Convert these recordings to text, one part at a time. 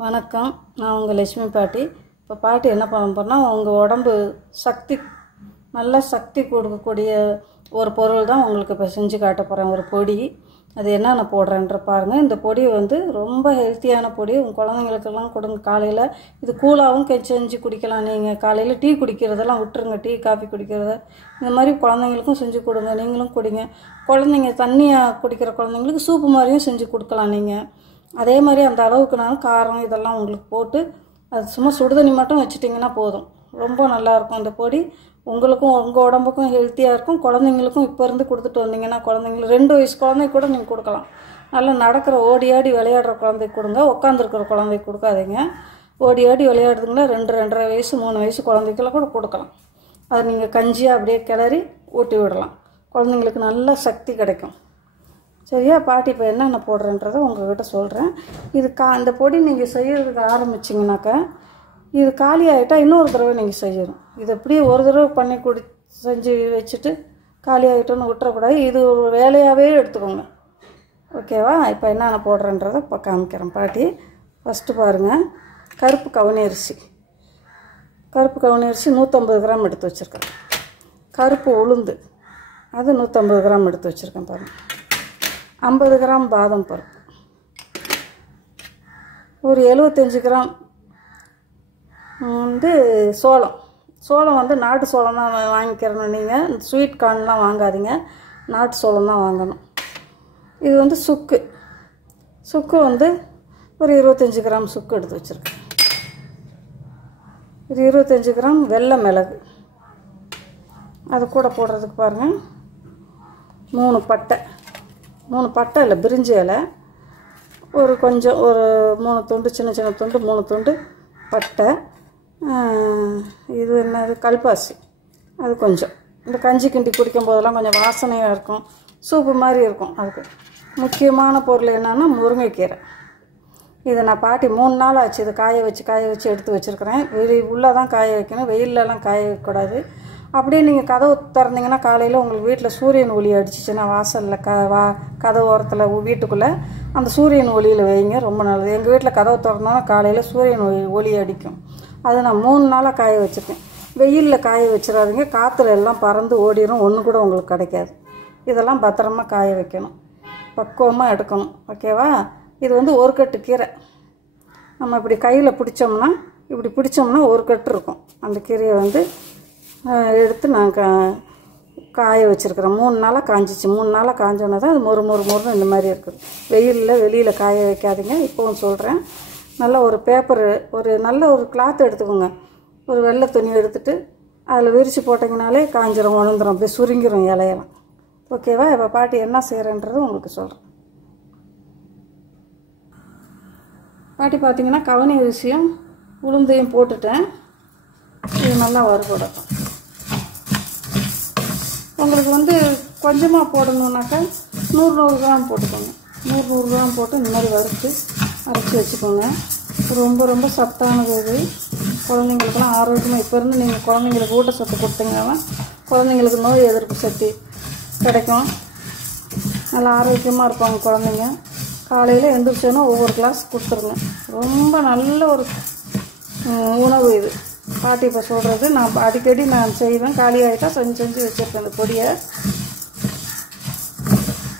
வணக்கம். நான் உங்கள் லட்சுமி பாட்டி. இப்போ பாட்டி என்ன பண்ண போகிறேன்னா, உங்கள் உடம்பு சக்தி நல்ல சக்தி கொடுக்கக்கூடிய ஒரு பொருள் தான் உங்களுக்கு இப்போ செஞ்சு காட்ட போகிறேன். ஒரு பொடி. அது என்னென்ன போடுறேன்ற பாருங்கள். இந்த பொடி வந்து ரொம்ப ஹெல்த்தியான பொடி. உங்கள் குழந்தைங்களுக்கெல்லாம் கொடுங்க. காலையில் இது கூலாகவும் செஞ்சு குடிக்கலாம். நீங்கள் காலையில் டீ குடிக்கிறதெல்லாம் விட்டுருங்க. டீ காஃபி குடிக்கிறத இந்த மாதிரி குழந்தைங்களுக்கும் செஞ்சு கொடுங்க. நீங்களும் குடிங்க. குழந்தைங்க தண்ணியாக குடிக்கிற குழந்தைங்களுக்கு சூப்பு மாதிரியும் செஞ்சு கொடுக்கலாம். நீங்கள் அதே மாதிரி அந்த அளவுக்கு நான் காரம் இதெல்லாம் உங்களுக்கு போட்டு அது சும்மா சுடுதண்ணி மட்டும் வச்சுட்டிங்கன்னா போதும். ரொம்ப நல்லாயிருக்கும் இந்த பொடி. உங்களுக்கும் உங்கள் உடம்புக்கும் ஹெல்த்தியாக இருக்கும். குழந்தைங்களுக்கும் இப்போ இருந்து கொடுத்துட்டு வந்தீங்கன்னா குழந்தைங்களுக்கு 2 வயசு குழந்தைக்கு கூட நீங்கள் கொடுக்கலாம். நல்லா நடக்கிற ஓடி ஆடி விளையாடுற குழந்தைக்கு கொடுங்க. உட்காந்துருக்கிற குழந்தைக்கு கொடுக்காதீங்க. ஓடி ஆடி விளையாடுதுங்களா 2, 2.5 வயசு 3 வயசு குழந்தைக்கெல்லாம் கூட கொடுக்கலாம். அதை நீங்கள் கஞ்சியாக அப்படியே கிளறி ஊட்டி விடலாம். குழந்தைங்களுக்கு நல்ல சக்தி கிடைக்கும். சரியா பாட்டி? இப்போ என்னென்ன போடுறேன்றதை உங்கள்கிட்ட சொல்கிறேன். இது இந்த பொடி நீங்கள் செய்கிறதுக்கு ஆரம்பிச்சிங்கனாக்கா இது காலி ஆகிட்டால் இன்னொரு தடவை நீங்கள் செய்யணும். இது அப்படியே ஒரு தடவை பண்ணி செஞ்சு வச்சுட்டு காலி ஆகிட்டோன்னு விட்டுறக்கூடாது. இது ஒரு வேலையாகவே எடுத்துக்கோங்க. ஓகேவா? இப்போ என்னென்ன போடுறேன்றதை இப்போ காமிக்கிறேன் பாட்டி. ஃபஸ்ட்டு பாருங்கள். கருப்பு கவுனி அரிசி 150 கிராம் எடுத்து வச்சுருக்கேன். கருப்பு உளுந்து அது 150 கிராம் எடுத்து வச்சுருக்கேன் பாருங்கள். 50 கிராம் பாதாம் பருப்பு, ஒரு 75 கிராம் வந்து சோளம் வந்து நாட்டு சோளம் தான் வாங்கிக்கிறணும். நீங்கள் ஸ்வீட் கார்ன்லாம் வாங்காதீங்க, நாட்டு சோளம் தான் வாங்கணும். இது வந்து சுக்கு வந்து ஒரு 25 கிராம் சுக்கு எடுத்து வச்சுருக்கேன். இது 25 கிராம் வெள்ளை மிளகு. அது கூட போடுறதுக்கு பாருங்கள். 3 பட்டை இல்லை, பிரிஞ்சி இலை ஒரு 3 துண்டு, சின்ன துண்டு 3 துண்டு பட்டை. இது என்னது, கல்பாசி. அது கொஞ்சம் இந்த கஞ்சி கிண்டி குடிக்கும் போதெல்லாம் கொஞ்சம் வாசனையாக இருக்கும், சூப்பு மாதிரி இருக்கும். அதுக்கு முக்கியமான பொருள் என்னென்னா முருங்கைக்கீரை. இதை நான் பாட்டி 3 நாள் ஆச்சு. இதை காய வச்சு எடுத்து வச்சுருக்கிறேன். உள்ளே தான் காய வைக்கணும், வெயிலெலாம் காய வைக்கக்கூடாது. அப்படியே நீங்கள் கதவு திறந்தீங்கன்னா காலையில் உங்களுக்கு வீட்டில் சூரியன் ஒளி அடிச்சிச்சுன்னா வாசலில் கதவு ஓரத்தில் வீட்டுக்குள்ளே அந்த சூரியன் ஒளியில் வைங்க, ரொம்ப நல்லது. எங்கள் வீட்டில் கதவு திறந்தோன்னா காலையில் சூரியன் ஒளி அடிக்கும். அதை நான் 3 நாளாக காய வச்சுருக்கேன். வெயிலில் காய வச்சிடாதீங்க, காற்றுல எல்லாம் பறந்து ஓடிடும், ஒன்று கூட உங்களுக்கு கிடைக்காது. இதெல்லாம் பத்திரமா காய வைக்கணும், பக்குவமாக எடுக்கணும். ஓகேவா? இது வந்து 1 கட்டு கீரை. நம்ம இப்படி கையில் பிடிச்சோம்னா 1 கட்டு இருக்கும். அந்த கீரையை வந்து எடுத்து நான் காய வச்சுருக்கிறேன். 3 நாளாக காஞ்சிச்சு. 3 நாளாக காஞ்சோன்னா தான் அது மொறுன்னு இந்த மாதிரி இருக்குது. வெளியில் காய வைக்காதீங்க. இப்போவும் சொல்கிறேன். நல்ல ஒரு பேப்பரு, நல்ல ஒரு கிளாத் எடுத்துக்கோங்க. ஒரு வெள்ளை துணி எடுத்துகிட்டு அதில் விரித்து போட்டிங்கனாலே காஞ்சிரும், உணர்ந்துடும், அப்படியே சுருங்கிடும் இலையெல்லாம். ஓகேவா? இப்போ பாட்டி என்ன செய்கிறேன்றது உங்களுக்கு சொல்கிறேன். பாட்டி பார்த்திங்கன்னா கவனி அரிசியும் உளுந்தையும் போட்டுட்டேன். இது நல்லா வறுபடட்டும். உங்களுக்கு வந்து கொஞ்சமாக போடணுன்னாக்கா 100 கிராம் போட்டுக்கோங்க. 100 கிராம் போட்டு இந்த மாதிரி அரைச்சி வச்சுக்கோங்க. ரொம்ப சத்தானது இது. குழந்தைங்களுக்கெல்லாம் ஆரோக்கியமாக இப்போ இருந்து நீங்கள் குழந்தைங்களுக்கு ஊட்டச்சத்து கொடுத்தீங்கன்னா குழந்தைங்களுக்கு நோய் எதிர்ப்பு சக்தி கிடைக்கும். நல்லா ஆரோக்கியமாக இருப்பாங்க குழந்தைங்க. காலையில் எழுந்திரிச்சோன்னா ஒவ்வொரு கிளாஸ் கொடுத்துருங்க. ரொம்ப நல்ல ஒரு உணவு இது. பாட்டி இப்போ சொல்கிறது நான் அடிக்கடி செய்வேன். காலி ஆகிட்டா செஞ்சு வச்சுருக்கேன் இந்த பொடியை.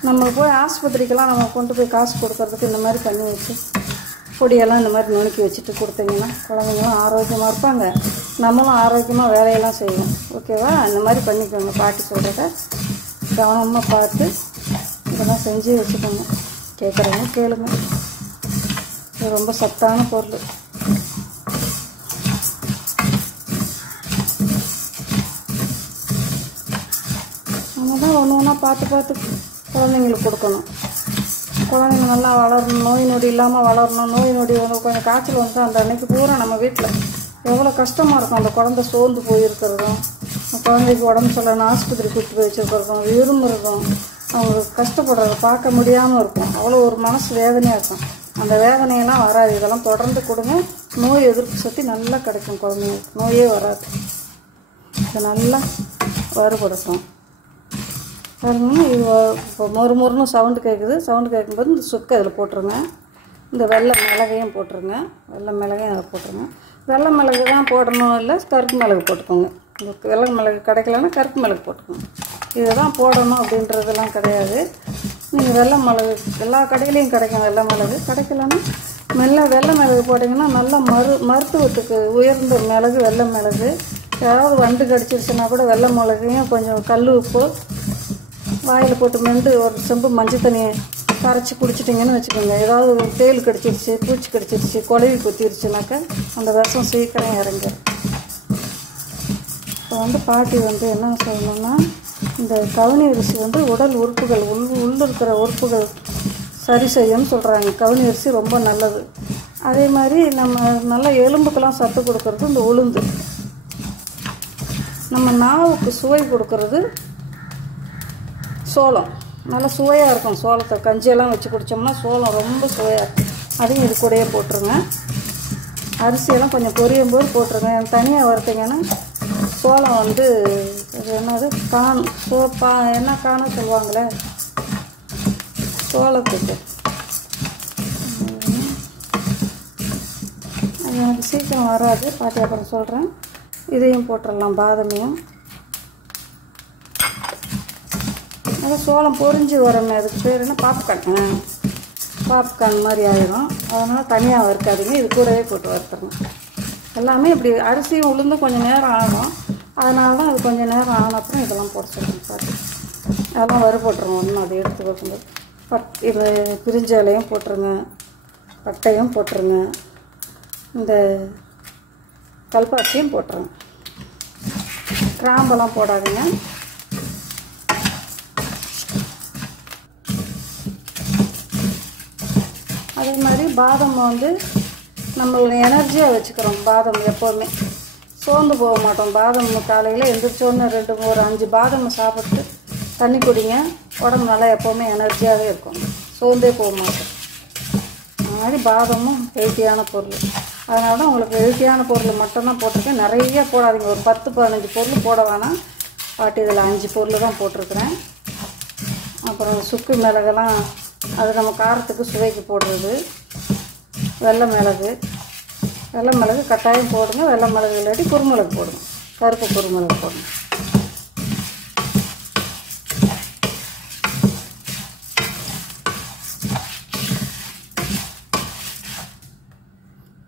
நம்ம போய் ஆஸ்பத்திரிக்கெல்லாம் நம்ம கொண்டு போய் காசு கொடுக்கறதுக்கு இந்த மாதிரி பண்ணி வச்சு பொடியெல்லாம் இந்த மாதிரி நுணுக்கி வச்சுட்டு கொடுத்தீங்கன்னா குழந்தைங்களும் ஆரோக்கியமாக இருப்பாங்க, நம்மளும் ஆரோக்கியமாக வேலையெல்லாம் செய்வோம். ஓகேவா? இந்த மாதிரி பண்ணிக்கோங்க. பாட்டி சொல்கிறத கவனமாக பார்த்து இதெல்லாம் செஞ்சு வச்சுக்கோங்க. கேட்குறவங்க கேளுங்க. இது ரொம்ப சத்தான பொருள். நம்ம தான் ஒன்று பார்த்து குழந்தைங்களுக்கு கொடுக்கணும். குழந்தைங்க நல்லா வளரணும், நோய் நொடி இல்லாமல் வளரணும். நோய் நொடி கொஞ்சம் காய்ச்சல் வந்து அந்த அன்னைக்கு பூரா நம்ம வீட்டில் எவ்வளோ கஷ்டமாக இருக்கும். அந்த குழந்தை சோர்ந்து போயிருக்கிறதும், குழந்தைக்கு உடம்பு சரியில்லைன்னு ஆஸ்பத்திரி கூப்பிட்டு போய் வச்சுருக்கிறதும், விரும்புகிறதும், அவங்களுக்கு கஷ்டப்படுறத பார்க்க முடியாமல் இருக்கும். அவ்வளோ ஒரு மனசு வேதனையாக இருக்கும். அந்த வேதனையெல்லாம் வராது. இதெல்லாம் தொடர்ந்து கொடுங்க. நோய் எதிர்ப்பு சக்தி நல்லா கிடைக்கும் குழந்தைங்களுக்கு. நோயே வராது. இது நல்லா வறுபடுத்தும். பாருங்க. இது இப்போ மொறுன்னு சவுண்டு கேட்கும்போது இந்த சுக்கை அதில் போட்டுருங்க. இந்த வெள்ளை மிளகையும் போட்டுருங்க. வெள்ளை மிளகையும் அதை போட்டுருங்க. வெள்ளை மிளகு தான் போடணும், இல்லை கருப்பு மிளகு போட்டுக்கோங்க. உங்களுக்கு வெள்ளை மிளகு கிடைக்கலன்னா கருப்பு மிளகு போட்டுக்கோங்க. இதை தான் போடணும் அப்படின்றதெல்லாம் கிடையாது. நீங்கள் வெள்ளை மிளகு எல்லா கடையிலையும் கிடைக்கும். வெள்ளை மிளகு கிடைக்கலன்னா வெள்ளை மிளகு போட்டிங்கன்னா நல்லா மருத்துவத்துக்கு உயர்ந்த மிளகு வெள்ளை மிளகு. ஏதாவது வண்டு கடிச்சிருச்சுன்னா கூட வெள்ளை மிளகையும் கொஞ்சம் கல் உப்பு வாயில் போட்டு மெண்டு ஒரு செம்பு மஞ்சள் தண்ணியை கரைச்சி குடிச்சிட்டிங்கன்னு வச்சுக்கோங்க. ஏதாவது தேள் கடிச்சிருச்சு, பூச்சி கடிச்சிருச்சு, குழவி குத்திருச்சுனாக்கா அந்த விஷம் சீக்கிரம் இறங்கிடும். இப்போ பாட்டி என்ன சொல்லணும்னா, இந்த கவுனி அரிசி உடல் உறுப்புகள் உள்ளிருக்கிற உறுப்புகள் சரி செய்யும்னு சொல்கிறாங்க. கவுனி அரிசி ரொம்ப நல்லது. அதே மாதிரி நம்ம நல்லா எலும்புக்கெல்லாம் சத்து கொடுக்கறது இந்த உளுந்து. நம்ம நாவுக்கு சுவை கொடுக்கறது சோளம். நல்லா சுவையாக இருக்கும். சோளத்தை கஞ்சியெல்லாம் வச்சு குடித்தோம்னா சோளம் ரொம்ப சுவையாக இருக்கும். அதையும் இது கூடயே போட்டுருங்க. அரிசியெல்லாம் கொஞ்சம் பொரியும் போது போட்டுருங்க. தனியாக வறுத்தீங்கன்னா சோளம் அது என்னது என்ன காண சொல்லுவாங்களே சோளத்துக்கு, அது எனக்கு சீக்கிரம் வராது. பாட்டி அப்புறம் சொல்கிறேன். இதையும் போட்டுடலாம், பாதமையும். அது சோளம் பொரிஞ்சு வரணும். அதுக்கு பேர் என்ன, பாப்கார்ன் மாதிரி ஆகிடும். அதனால் தனியாக வறுக்காதீங்க, இது கூடவே போட்டு வறுத்துறணும். எல்லாமே இப்படி அரிசியும் உளுந்தும் கொஞ்சம் நேரம் ஆகும். அதனால தான் அது கொஞ்சம் நேரம் ஆன அப்புறம் இதெல்லாம் போட சொல்லுங்கள் பாட்டி. அதெல்லாம் வறுபட்டுருங்க. ஒன்றும் அதை எடுத்து வைக்கும்போது இது பிரிஞ்ச இலையும் போட்டுருங்க, பட்டையும் போட்டுருங்க, இந்த கல்பாசியும் போட்டுருங்க. கிராம்பெல்லாம் போடாதீங்க. அதே மாதிரி பாதாம் நம்மளை எனர்ஜியாக வச்சுக்கிறோம். பாதாம் எப்போவுமே சோர்ந்து போக மாட்டோம். பாதாம் காலையில் எந்திரிச்சோன்னு ஒரு 5 பாதாம் சாப்பிட்டு தண்ணி குடிங்க. உடம்பு நல்லா எப்போவுமே எனர்ஜியாகவே இருக்கும், சோர்ந்தே போக மாட்டோம். அது மாதிரி பாதாமும் ஹெல்த்தியான பொருள். அதனால தான் உங்களுக்கு ஹெல்த்தியான பொருள் மட்டும்தான் போட்டிருக்கேன். நிறைய போடாதீங்க. ஒரு 10-15 பொருள் போட வேணாம் பாட்டி. இதில் 5 பொருள் தான் போட்டிருக்கிறேன். அப்புறம் சுக்கு மிளகெல்லாம் அது நம்ம காரத்துக்கு சுவைக்கு போடுறது. வெள்ளை மிளகு கட்டாயம் போடுங்க. வெள்ளை மிளகு இல்லாட்டி குறுமிளகு போடுங்க, கருப்பு குறுமிளகு போடுங்க.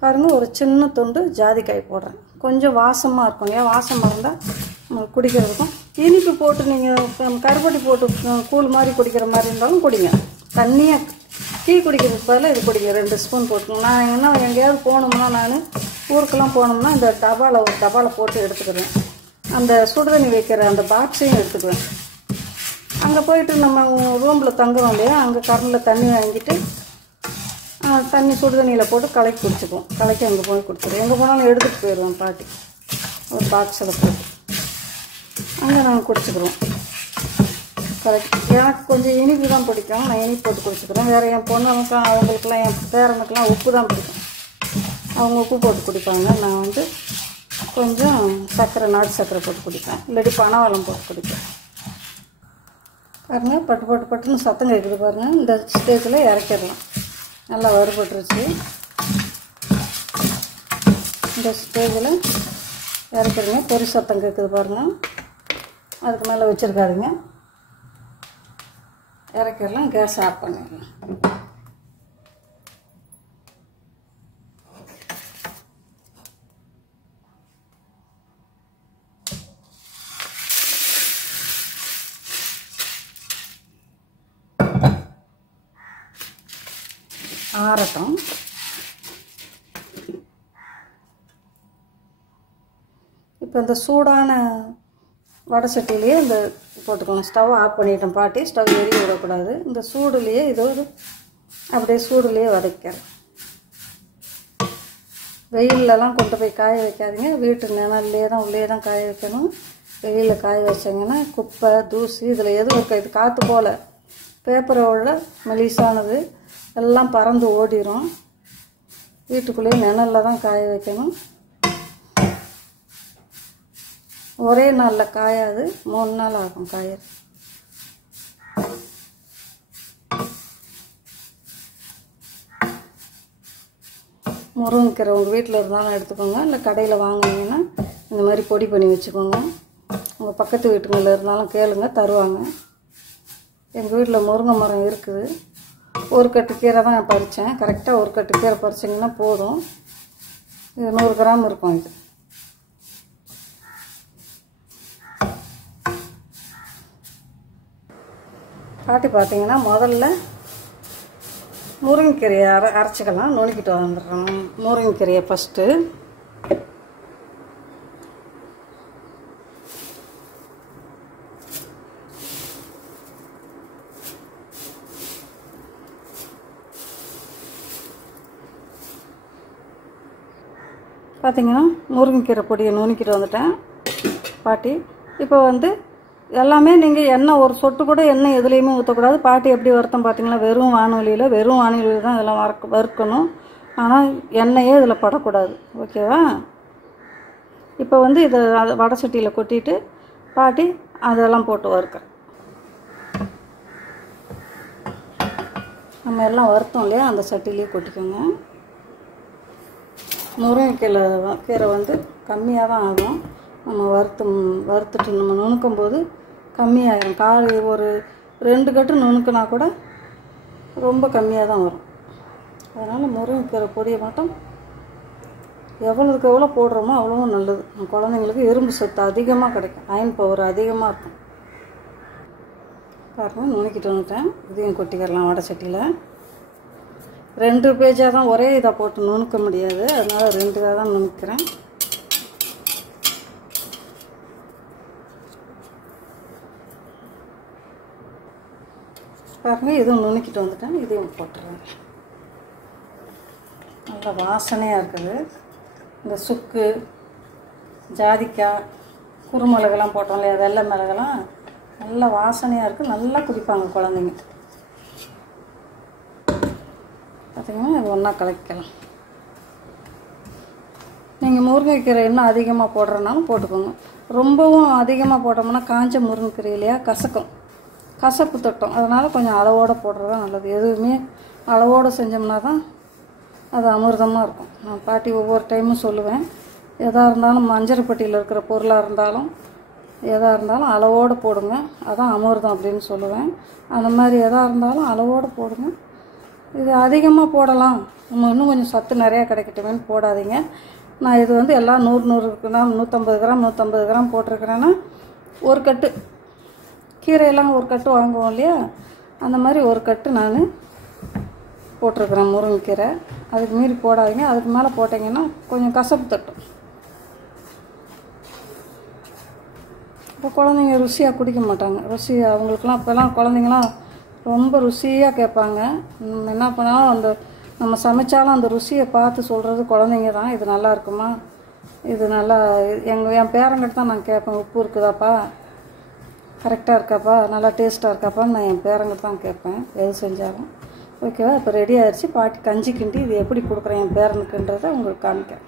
பாருங்கள், ஒரு சின்ன துண்டு ஜாதிக்காய் போடுறேன். கொஞ்சம் வாசமாக இருக்கும் இல்லையா, வாசமாக இருந்தால் உங்களுக்கு குடிக்கிறதுக்கும். இனிப்பு போட்டு நீங்கள் கருப்பட்டி போட்டு கூழ் மாதிரி குடிக்கிற மாதிரி இருந்தாலும் குடிங்க. தண்ணியாக டீ குடிக்கிறதுக்கு பதிலாக இது குடிங்க. 2 ஸ்பூன் போட்டுக்கணும். நான் எங்கேயாவது போகணும்னா, நான் ஊருக்கெல்லாம் போனோம்னா இந்த ஒரு டபாவில் போட்டு எடுத்துக்கிறேன். அந்த சுடுதண்ணி வைக்கிற அந்த பாக்ஸையும் எடுத்துக்குவேன். அங்கே போயிட்டு நம்ம ரூமில் தங்குறோம் இல்லையா, அங்கே கரண்டில் தண்ணி வாங்கிட்டு தண்ணி சுடுதண்ணியில் போட்டு கலக்கி குடிச்சுக்குவோம். கலக்கி அங்கே போய் குடிச்சிடுவோம். எங்கே போனாலும் எடுத்துகிட்டு போயிடுவேன் பாட்டி, ஒரு பாக்ஸில் போட்டு. அங்கே நாங்கள் குடிச்சுக்கிறோம். கரெக்ட். எனக்கு கொஞ்சம் இனிப்பு தான் பிடிக்கும். நான் இனிப்பு போட்டு குடிச்சுக்கிறேன். வேறு என் பொண்ணுங்களுக்கும் அவங்களுக்குலாம் என் பேரனுக்கெலாம் உப்பு தான் பிடிக்கும். அவங்க உப்பு போட்டு குடிப்பாங்க. நான் கொஞ்சம் நாட்டு சர்க்கரை போட்டு குடிப்பேன். இல்லாட்டி பனவெல்லம் போட்டு குடிப்பேன். பாருங்கள், பட்டுன்னு சத்தம் கேட்குது பாருங்கள். இந்த ஸ்டேஜில் இறக்கிடலாம். நல்லா வறுபட்டுருச்சு. இந்த ஸ்டேஜில் இறக்கிடுங்க. பொரி சத்தம் கேட்குது பாருங்கள். அதுக்கு மேலே வச்சுருக்காருங்க. இறக்கிடலாம். கேஸ் ஆஃப் பண்ணிடலாம். ஆறட்டும். இப்போ இந்த சூடான வடை சட்டிலேயே இந்த போட்டுக்கணும். ஸ்டவ் ஆஃப் பண்ணிட்டோம் பாட்டி. ஸ்டவ் எரிய விடக்கூடாது. இந்த சூடுலேயே அப்படியே சூடுலேயே வதக்கிறேன். வெயிலெலாம் கொண்டு போய் காய வைக்காதீங்க. வீட்டு நிழல்லையே தான் உள்ளே தான் காய வைக்கணும். வெயிலில் காய வச்சிங்கன்னா குப்பை தூசி இதில் எதுவும் இருக்க, இது காற்று போல் பேப்பரோட மெலிசானது எல்லாம் பறந்து ஓடிடும். வீட்டுக்குள்ளேயே நிழலில் தான் காய வைக்கணும். ஒரே நாளில் காயாது, 3 நாள் ஆகும் காய. முருங்கைக்கீரை உங்கள் வீட்டில் இருந்தாலும் எடுத்துக்கோங்க, இல்லை கடையில் வாங்கினீங்கன்னா இந்த மாதிரி பொடி பண்ணி வச்சுக்கோங்க. உங்கள் பக்கத்து வீட்டுங்களில் இருந்தாலும் கேளுங்க, தருவாங்க. எங்கள் வீட்டில் முருங்கை மரம் இருக்குது. ஒரு கட்டு கீரை தான் பறித்தேன். கரெக்டாக ஒரு கட்டு கீரை பறிச்சிங்கன்னா போதும். இது 100 கிராம் இருக்கும். இது பாட்டி பார்த்தீங்கன்னா முதல்ல முருங்கைக்கீரையை அரைச்சிக்கலாம். நுணுக்கிட்டு வந்துடுறோம் முருங்கைக்கீரையை ஃபஸ்ட்டு. பார்த்தீங்கன்னா முருங்கைக்கீரை பொடியை நுணுக்கிட்டு வந்துட்டேன் பாட்டி. இப்போ வந்து எல்லாமே நீங்கள் எண்ணெய் ஒரு சொட்டு கூட எண்ணெய் எதுலேயுமே ஊற்றக்கூடாது. பாட்டி எப்படி வறுத்தம் பார்த்தீங்களா, வெறும் வானொலியில் தான் இதெல்லாம் வறுக்கணும். ஆனால் எண்ணெயே இதில் படக்கூடாது. ஓகேவா? இப்போ வந்து இதை வடை சட்டியில் கொட்டிட்டு பாட்டி அதெல்லாம் போட்டு வறுக்கிறேன். நம்ம எல்லாம் வறுத்தோம் இல்லையா, அந்த சட்டிலேயே கொட்டிக்கோங்க. முருங்கைக்கீரை வந்து கம்மியாக தான் ஆகும். நம்ம வறுத்துட்டு நம்ம நுணுக்கும் போது கம்மியாகிடும். ஒரு 2 கட்டு நுணுக்குனா கூட ரொம்ப கம்மியாக தான் வரும். அதனால் முருங்கைக்கீரை பொடியை மட்டும் எவ்வளோக்கு எவ்வளோ போடுறோமோ அவ்வளவும் நல்லது. குழந்தைங்களுக்கு இரும்பு சத்து அதிகமாக கிடைக்கும், அயன் பவர் அதிகமாக இருக்கும். பாருங்கள், நுணுக்கிட்டு வந்துட்டேன். இதையும் கொட்டிக்கிறலாம் வடை சட்டியில். 2 பேஜாக தான் ஒரே இதை போட்டு நுணுக்க முடியாது, அதனால் 2 தான் நுணுக்கிறேன். பாருங்கள், இதுவும் நுணுக்கிட்டு வந்துட்டேன். இதையும் போட்டுறேன். நல்லா வாசனையாக இருக்குது. இந்த சுக்கு, ஜாதிக்காய், குறுமிளகெல்லாம் போட்டோம் இல்லையா, வெள்ளை மிளகெல்லாம் நல்லா வாசனையாக இருக்குது. நல்லா குடிப்பாங்க குழந்தைங்க. பார்த்தீங்கன்னா இது ஒன்றா கலக்கலாம். நீங்கள் முருங்கைக்கீரை இன்னும் அதிகமாக போடுறதுனாலும் போட்டுக்கோங்க. ரொம்பவும் அதிகமாக போட்டோம்னா காஞ்ச முருங்கைக்கீரை இல்லையா, கசப்பு தட்டும். அதனால் கொஞ்சம் அளவோடு போடுறது தான் நல்லது. எதுவுமே அளவோடு செஞ்சோம்னா தான் அது அமிர்தமாக இருக்கும். நான் பாட்டி ஒவ்வொரு டைமும் சொல்லுவேன், எதாக இருந்தாலும் மஞ்சள்பட்டியில் இருக்கிற பொருளாக இருந்தாலும் எதாக இருந்தாலும் அளவோடு போடுங்க, அதான் அமிர்தம் அப்படின்னு சொல்லுவேன். அந்த மாதிரி எதாக இருந்தாலும் அளவோடு போடுங்க. இது அதிகமாக போடலாம், நம்ம இன்னும் கொஞ்சம் சத்து நிறையா கிடைக்கட்டுமேன்னு போடாதீங்க. நான் இது வந்து எல்லாம் 100 கிராம் 150 கிராம் போட்டிருக்கிறேன்னா, ஒரு கட்டு கீரையெல்லாம் ஒரு கட்டு வாங்குவோம் இல்லையா, அந்த மாதிரி ஒரு கட்டு நான் போட்டிருக்கிறேன் முருங்கைக்கீரை. அதுக்கு மீறி போடாதீங்க. அதுக்கு மேலே போட்டிங்கன்னா கொஞ்சம் கசப்பு தட்டும். இப்போ குழந்தைங்க ருசியாக குடிக்க மாட்டாங்க. அவங்களுக்குலாம் இப்போல்லாம் குழந்தைங்களாம் ரொம்ப ருசியாக கேட்பாங்க. என்ன பண்ணாலும் அந்த நம்ம சமைச்சாலும் அந்த ருசியை பார்த்து சொல்கிறது குழந்தைங்க தான். இது நல்லா இருக்குமா, இது நல்லா என் பேரங்கிட்ட தான் நான் கேட்பேன், உப்பு இருக்குதாப்பா, கரெக்டாக இருக்காப்பா, நல்லா டேஸ்ட்டாக இருக்காப்பான்னு நான் என் பேரங்கிட்ட தான் கேட்பேன் எது செஞ்சாலும். ஓகேவா? இப்போ ரெடி ஆகிடுச்சு. பாட்டி கஞ்சி கிண்டி இது எப்படி கொடுக்குறேன் என் பேரனுக்குன்றதை உங்களுக்கு காமிக்கிறேன்.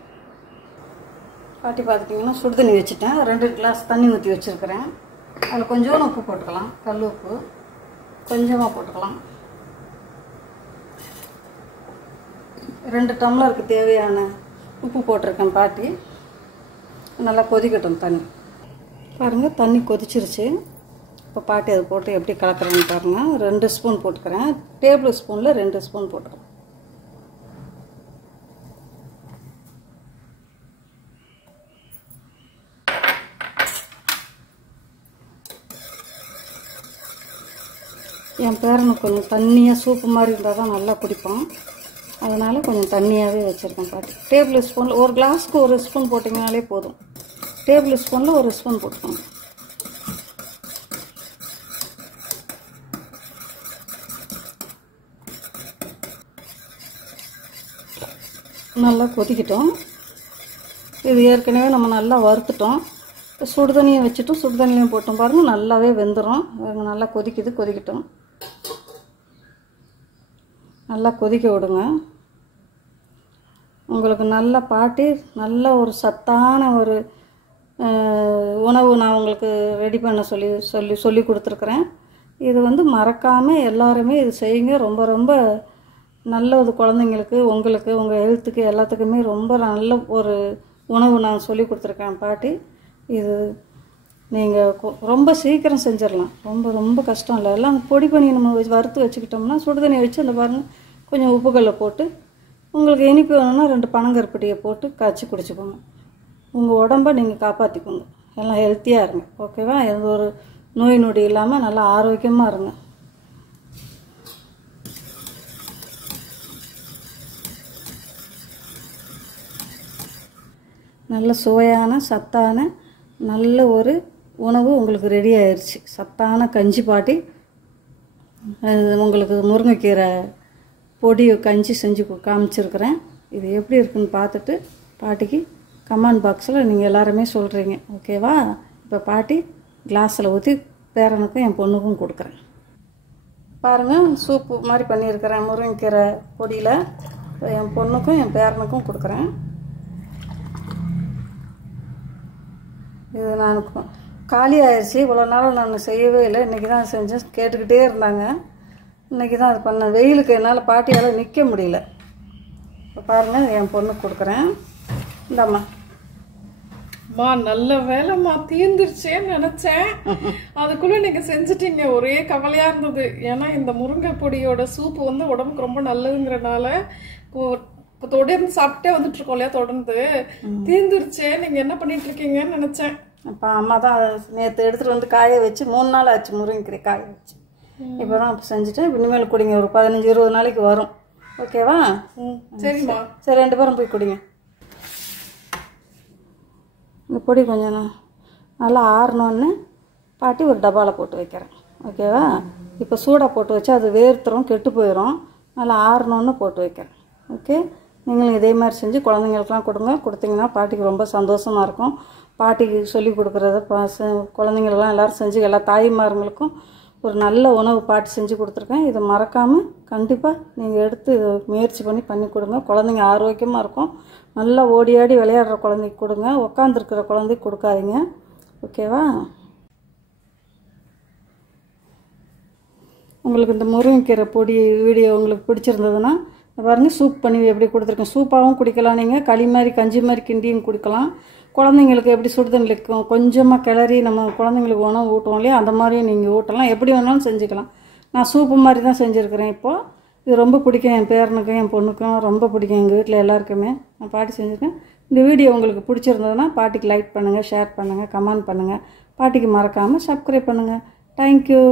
பாட்டி பார்த்துட்டிங்கன்னா சுடுதண்ணி வச்சுட்டேன். 2 கிளாஸ் தண்ணி ஊற்றி வச்சுருக்கிறேன். அதில் கொஞ்சோண்டு உப்பு போட்டுக்கலாம், கல் உப்பு கொஞ்சமாக போட்டுக்கலாம். 2 டம்ளருக்கு தேவையான உப்பு போட்டிருக்கேன் பாட்டி. நல்லா கொதிக்கட்டும் தண்ணி. பாருங்கள், தண்ணி கொதிச்சிருச்சு. இப்போ பாட்டி அதை போட்டு எப்படி கலக்கிறேன்னு பாருங்கள். 2 ஸ்பூன் போட்டுக்கிறேன். டேபிள் ஸ்பூனில் 2 ஸ்பூன் போட்டுக்கிறேன். என் பேரனுக்கு கொஞ்சம் தண்ணியாக சூப்பு மாதிரி இருந்தால் தான் நல்லா குடிப்பான். அதனால் கொஞ்சம் தண்ணியாகவே வச்சுருக்கேன் பாட்டி. டேபிள் ஸ்பூனில் ஒரு கிளாஸுக்கு 1 ஸ்பூன் போட்டிங்கனாலே போதும். டேபிள் ஸ்பூனில் 1 ஸ்பூன் போட்டுக்கோங்க. நல்லா கொதிக்கிட்டோம். இது ஏற்கனவே நம்ம நல்லா வறுத்துட்டோம். சுடுதண்ணியை வச்சுட்டும் சுடுதண்ணிலையும் போட்டோம் பாருங்கள், நல்லாவே வெந்துடும். நல்லா கொதிக்கட்டும். நல்லா கொதிக்க விடுங்க. உங்களுக்கு நல்ல பாட்டி நல்ல ஒரு சத்தான ஒரு உணவு நான் உங்களுக்கு ரெடி பண்ண சொல்லி கொடுத்துருக்குறேன். இது வந்து மறக்காமல் எல்லாருமே இது செய்யுங்க. ரொம்ப ரொம்ப நல்ல ஒரு குழந்தைங்களுக்கு, உங்களுக்கு, உங்கள் ஹெல்த்துக்கு எல்லாத்துக்குமே ரொம்ப நல்ல ஒரு உணவு நான் சொல்லி கொடுத்துருக்கேன் பாட்டி. இது நீங்கள் ரொம்ப சீக்கிரம் செஞ்சிடலாம். ரொம்ப ரொம்ப கஷ்டம் இல்லை. எல்லாம் பொடி பண்ணி நம்ம வறுத்து வச்சுக்கிட்டோம்னா சுடுதண்ணி வச்சு அந்த பாருங்கள் கொஞ்சம் உப்புக்கல்லை போட்டு உங்களுக்கு இனிப்பு வேணும்னா 2 பனங்கருப்பட்டியை போட்டு காய்ச்சி குடிச்சுக்கோங்க. உங்கள் உடம்பை நீங்கள் காப்பாற்றிக்கோங்க. எல்லாம் ஹெல்த்தியாக இருங்க. ஓகேவா? எந்த ஒரு நோய் நொடி இல்லாமல் நல்லா ஆரோக்கியமாக இருங்க. நல்ல சுவையான சத்தான நல்ல ஒரு உணவு உங்களுக்கு ரெடி ஆயிடுச்சு. சத்தான கஞ்சி பாட்டி. உங்களுக்கு முருங்கைக்கீரை பொடி கஞ்சி செஞ்சு காமிச்சிருக்கிறேன். இது எப்படி இருக்குன்னு பார்த்துட்டு பாட்டிக்கு கமெண்ட் பாக்ஸில் நீங்கள் எல்லாருமே சொல்கிறீங்க. ஓகேவா? இப்போ பாட்டி கிளாஸில் ஊற்றி பேரனுக்கும் என் பொண்ணுக்கும் கொடுக்குறேன். பாருங்கள், சூப்பு மாதிரி பண்ணியிருக்கிறேன் முருங்கைக்கீரை பொடியில். என் பொண்ணுக்கும் என் பேரனுக்கும் கொடுக்குறேன். இது நான் காலி ஆயிடுச்சு. இவ்வளோ நாள் நான் செய்யவே இல்லை. இன்றைக்கி தான் செஞ்சேன். கேட்டுக்கிட்டே இருந்தாங்க. இன்றைக்கி தான் அது பண்ணேன். வெயிலுக்கு என்னால் பாட்டியால் நிற்க முடியல. இப்போ பாருங்கள், என் பொண்ணுக்கு கொடுக்குறேன். இந்தாம்மா. அம்மா, நல்ல வேலைம்மா, தீர்ந்துருச்சேன்னு நினச்சேன். அதுக்குள்ளே நீங்கள் செஞ்சுட்டீங்க. ஒரே கவலையாக இருந்தது. ஏன்னா இந்த முருங்கை பொடியோட சூப்பு வந்து உடம்புக்கு ரொம்ப நல்லதுங்கிறனால தொடர்ந்து சாப்பிட்டே வந்துட்டு இருக்கோம் இல்லையா? தொடர்ந்து தீர்ந்துருச்சே, நீங்கள் என்ன பண்ணிட்டு இருக்கீங்கன்னு நினச்சேன். அப்போ அம்மா தான் நேற்று எடுத்துகிட்டு வந்து காய வச்சு 3 நாள் ஆச்சு. முருங்கைக்கீரை காய வச்சு இப்போ தான் இப்போ செஞ்சுட்டேன். இனிமேல் குடிங்க. ஒரு 15-20 நாளைக்கு வரும். ஓகேவா? சரிம்மா. சரி, 2 பேரும் போய் குடிங்க. இந்த பொடி கொஞ்சம் நல்லா ஆறணுன்னு பாட்டி ஒரு டப்பாவில் போட்டு வைக்கிறேன். ஓகேவா? இப்போ சூடாக போட்டு வச்சா அது வேர்த்துரும், கெட்டு போயிடும். நல்லா ஆறணுன்னு போட்டு வைக்கிறேன். ஓகே? நீங்களும் இதே மாதிரி செஞ்சு குழந்தைங்களுக்குலாம் கொடுங்க. கொடுத்தீங்கன்னா பாட்டிக்கு ரொம்ப சந்தோஷமாக இருக்கும். பாட்டிக்கு சொல்லி கொடுக்குறத குழந்தைங்களுக்கெல்லாம் எல்லோரும் செஞ்சு எல்லா தாய்மார்களுக்கும் ஒரு நல்ல உணவு பாட்டி செஞ்சு கொடுத்துருக்கேன். இதை மறக்காமல் கண்டிப்பாக நீங்கள் எடுத்து இதை முயற்சி பண்ணி கொடுங்க. குழந்தைங்க ஆரோக்கியமாக இருக்கும். நல்லா ஓடி ஆடி விளையாடுற குழந்தைக்கு கொடுங்க. உட்காந்துருக்கிற குழந்தைக்கு கொடுக்காதீங்க. ஓகேவா? உங்களுக்கு இந்த முருங்கைக்கீரை பொடி வீடியோ உங்களுக்கு பிடிச்சிருந்ததுன்னா பாருங்கள், சூப் பண்ணி எப்படி கொடுத்துருக்கேன். சூப்பாகவும் குடிக்கலாம். நீங்கள் களி மாதிரி கஞ்சி மாதிரி கிண்டியும் குடிக்கலாம். குழந்தைங்களுக்கு எப்படி சுடுதண்ணிக்கும் கொஞ்சமாக கிளறி நம்ம குழந்தைங்களுக்கு உணவு ஊட்டுவோம் இல்லையா? அந்த மாதிரியும் நீங்கள் ஊட்டலாம். எப்படி வேணாலும் செஞ்சுக்கலாம். நான் சூப்பு மாதிரி தான் செஞ்சுருக்கிறேன். இப்போது இது ரொம்ப பிடிக்கும். என் பேரனுக்கும் என் பொண்ணுக்கும் ரொம்ப பிடிக்கும். எங்கள் வீட்டில் எல்லாருக்குமே நான் பாட்டி செஞ்சுருக்கேன். இந்த வீடியோ உங்களுக்கு பிடிச்சிருந்ததுன்னா பாட்டிக்கு லைக் பண்ணுங்கள், ஷேர் பண்ணுங்கள், கமெண்ட் பண்ணுங்கள். பாட்டிக்கு மறக்காமல் சப்ஸ்கிரைப் பண்ணுங்கள். தேங்க்யூ.